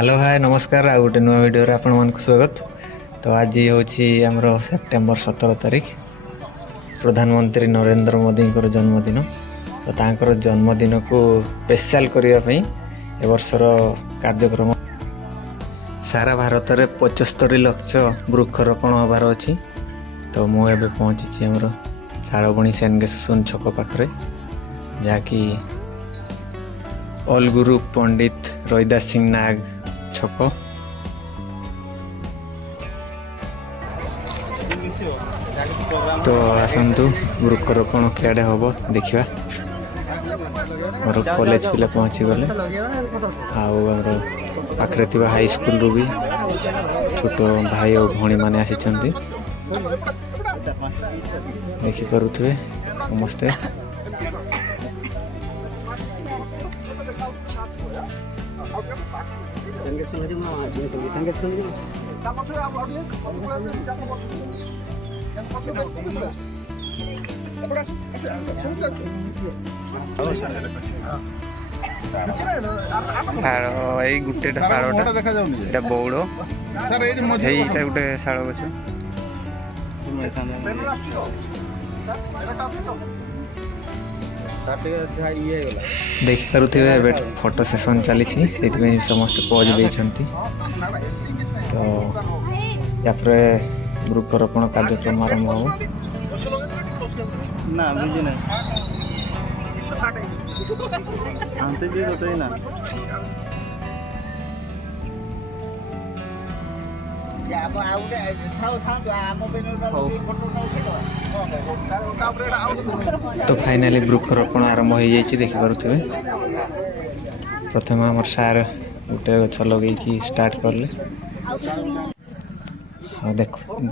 Hello hi नमस्कार आ गोटे नुआ वीडियो रे आपण मन स्वागत। तो आज होची हमर सेप्टेम्बर 17 तारिख प्रधानमंत्री नरेंद्र मोदी जन्मदिन। तो तांकर जन्मदिन को स्पेशल करने ए वर्षर कार्यक्रम सारा भारत में 75 लाख वृक्षरोपण होबार अच्छी। तो मुझे पहुंची आमर शालबणी सेनगेशन छक पाखे जहाँकि ऑल गुरु पंडित रोहिदास सिंह नाग छक। तो आसतु वृक्षरोपण क्या हम देखा। मोर कॉलेज पिला पहुँची गले आखिर हाई स्कूल रू भी छोट भाई और भौणी मैंने आसी देखिपे समस्ते। गोटे शाड़ा बौड़ गोटे शाड़ गछ देखिपे फोटो सेशन चली समस्त पज देती। तो यापर वृक्षरोपण कार्यक्रम आरंभ हो तो फाइनाली वृक्षरोपण आरंभ हो जाए देखिपे। प्रथम आम सार गोटे गछ लगे स्टार्ट कले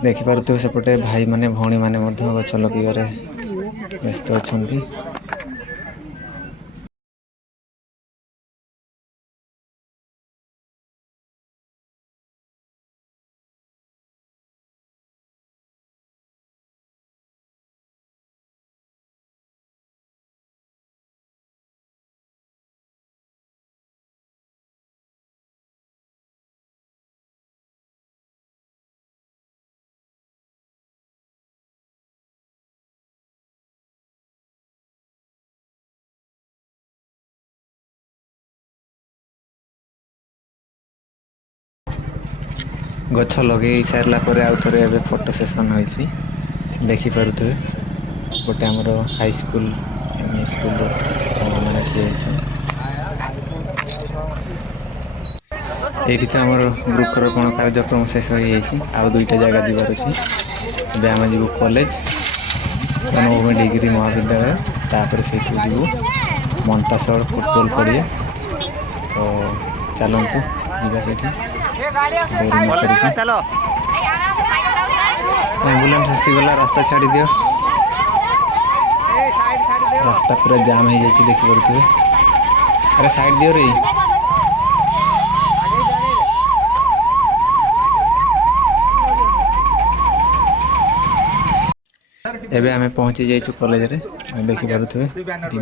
देखिपे सेपटे भाई माने भौणी माने गछ लगे व्यस्त अच्छा। गछ लगे सारा आउ थे फोटो सेशन होती देखिपे। गोटे आमर हाई स्कूल एम स्कूल मैंने ये तो आमर वृक्षरोपण कार्यक्रम शेष हो जाए। आउ दुईटा जगह जीवार अच्छे आम जीव कॉलेज जनभूमि डिग्री महाविद्यालय तापर से जीव मंतासर फुटबॉल पड़िया। तो चलतु जीवा से एम्बुलेंस आसीगला रास्ता छाड़ी दियो। रास्ता पूरा जाम हो जाए देखिपे। अरे साइड दियो रे। एबे आमे पहुंची जाइछु कॉलेज रे देखिपे।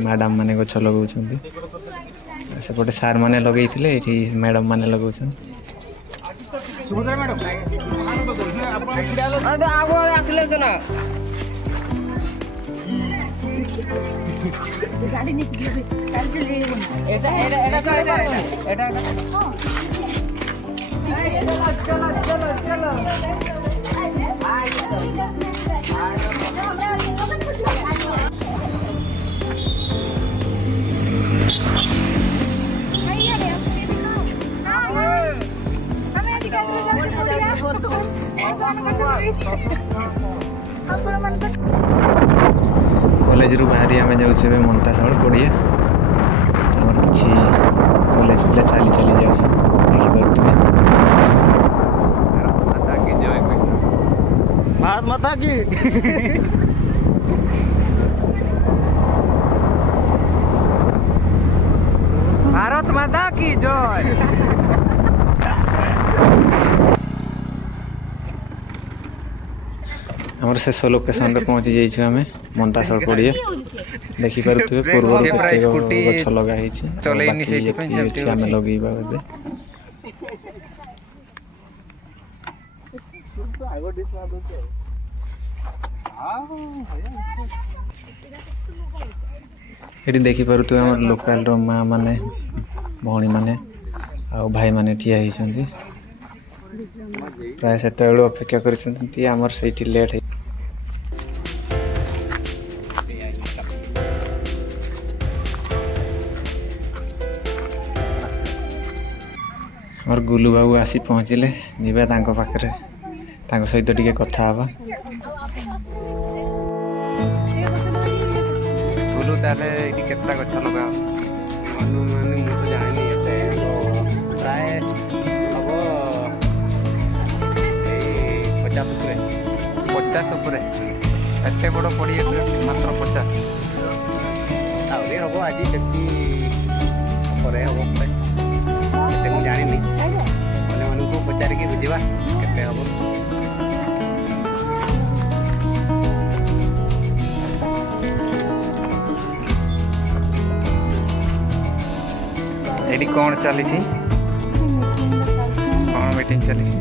मैडम माने गछ लगाउछ सेपटे सार माने लगेइथिले एठी मैडम माने लगाउछ। कॉलेज रू बाहरी आम जाऊे मंतासड़ पड़िया। आमर कि कॉलेज पिला चली चली जाऊँ देखिपे। भारत माता की भारत माता की जय। आमर शेष लोकेशन रे पहुंची जाइछु आमे मंतासर पड़िया देखिपे। पूर्व गछ लगा आमे लगेबा। ଏଠି ଦେଖିପାରୁଥିବେ ଆମର ଲୋକାଲର ମା ମାନେ ଭଉଣୀ ମାନେ ଆଉ ଭାଇମାନେ ଠିଆ ହେଇଛନ୍ତି। ପ୍ରାୟ ସେତେବେଳୁ ଅପେକ୍ଷା କରିଛନ୍ତି, ଆମର ସେଇଠି ଲେଟ୍ ହେଇ ଆମର ଗୁଲୁ ବାବୁ ଆସି ପହଞ୍ଚିଲେ, ଯିବା ତାଙ୍କ ପାଖରେ ତାଙ୍କ ସହିତ ଟିକେ କଥା ହେବା। ଗୁଲୁ ତାହେଲେ ଏଇଠି କେତେଟା ଗଛ ଲଗାଅ? ମାନେ ମୁଁ ତ ଜାଣିନି ଏତେ, ପ୍ରାୟ ହବ ଏଇ 50 ଉପରେ। 50 ଉପରେ? ଏତେ ବଡ଼ ପଡ଼ିଆରେ ମାତ୍ର 50? ଆହୁରି ହବ, ଆଜି ସେମିତି ପରେ ହବ, ଏତେ ମୁଁ ଜାଣିନି। ଅନ୍ୟମାନଙ୍କୁ ପଚାରିକି ବୁଝିବା କେତେ ହବ। ଏଠି କ'ଣ ଚାଲିଛି? କ'ଣ ମିଟିଂ ଚାଲିଛି?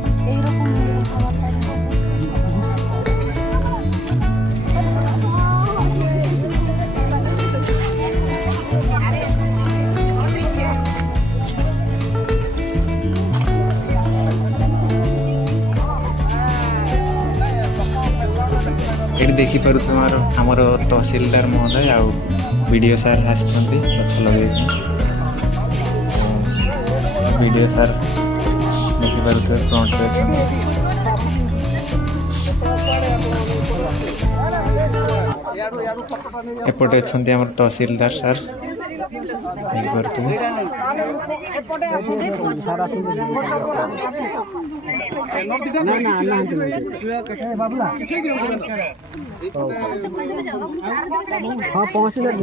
ଏଠି ଦେଖିପାରୁଥିବ ଆମର ତହସିଲଦାର ମହୋଦୟ ଆଉ ବିଡ଼ିଓ ସାର୍ ଆସିଛନ୍ତି ଗଛ ଲଗେଇବା ପାଇଁ। ବିଡ଼ିଓ ସାର୍ ଦେଖିପାରୁଥିବେ ଫ୍ରଣ୍ଟରେ ଅଛନ୍ତି। ଏପଟେ ଅଛନ୍ତି ଆମର ତହସିଲଦାର ସାର୍, ଦେଖିପାରୁଥିବେ।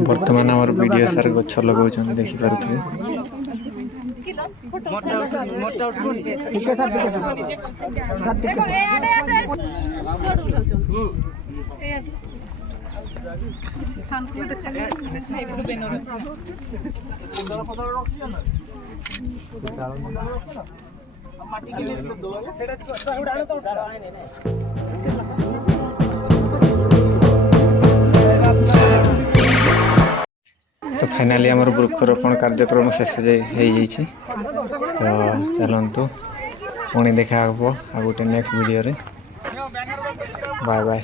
ବର୍ତ୍ତମାନ ଆମର ବିଡ଼ିଓ ସାର୍ ଗଛ ଲଗାଉଛନ୍ତି, ଦେଖିପାରୁଥିବେ। तो फाइनाली आमर वृक्षरोपण कार्यक्रम शेष ହେଇଯାଇଛି। तो चलतु पुणी देखा आ गोटे नेक्स्ट वीडियो रे। Bye bye.